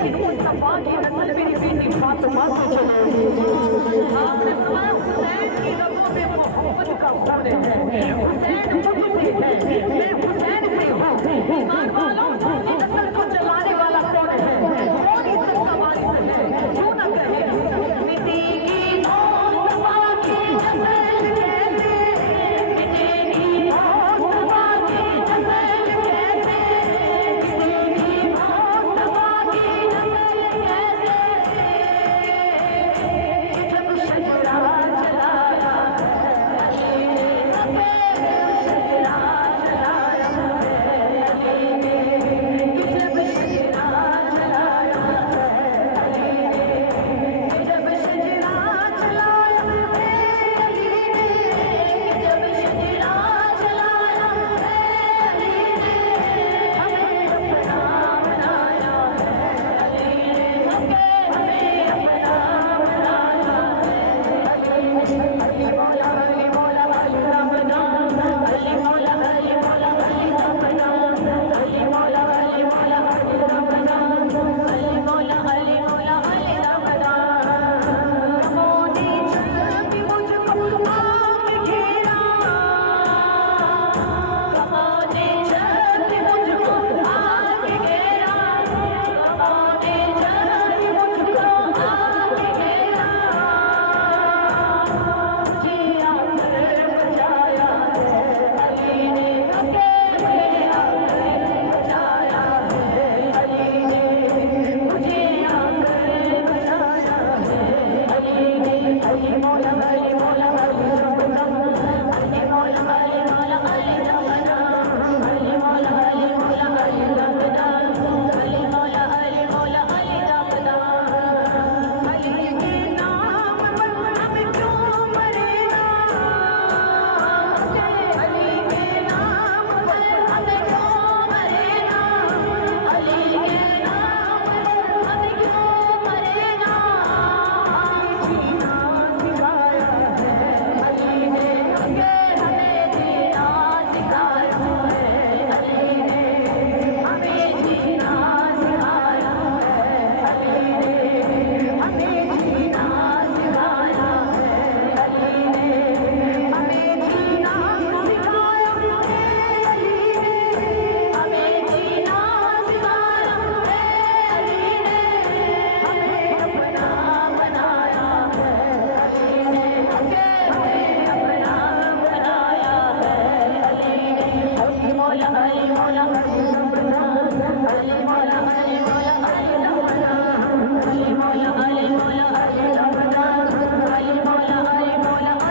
लेकिन मुस्तफा की नस्ल मेरी बेटी फातिमा से चले। आपने फरमाया हुसैन की रगों में मोहब्बत का खून है, हुसैन मुझसे है, मैं हुसैन से हूँ। ईमान वालों की नस्ल को जलाने वाला कौन है? कौन इज्जत का वारिस है? क्यों ना कहे मिटेगी मुस्तफा की नस्ल कैसे, मिटेगी मुस्तफा की नस्ल कैसे, मिटेगी मुस्तफा की नस्ल कैसे। जब शजरा जलाया अली ने, शजरा जलाया अली ने, जब शजरा जलाया अली ने, जब शजरा जलाया अली ने, जब शजरा जलाया अली ने, हमें अपना बनाया अली ने, हमें अपना बनाया अली मौला अली मौला अली रमना, अली मौला अली मौला अली रमना, अली मौला अली मौला अली रमना, अली मौला अली मौला अली रमना। मोदी जब मुझको आके घेरा, मोदी जब मुझको आके घेरा, मोदी जब मुझको आके घेरा, मुझे आकर बचाया अली ने, मुझे आकर बचाया अली ने, मुझे आकर बचाया अली ने। अली मौला अली मौला अली रमना, अली मौला अली मौला अली रमना, अली मौला अली मौला अली रमना, अली मौला अली मौला अली रमना। अली के नाम पर हम क्यों मरे ना, अली के नाम पर हम क्यों मरे ना, अली के नाम पर हम क्यों मरे ना। हमें जीना सिखाया है अली ने, हमें जीना सिखाया है अली ने, हमें जीना सिखाया है अली ने, हमें जीना सिखाया है अली ने, हमें जीना सिखाया है अली ने, हमें अपना बनाया है अली ने, हमें अपना बनाया है अली ने। अली मौला अली मौला अली रमना, अली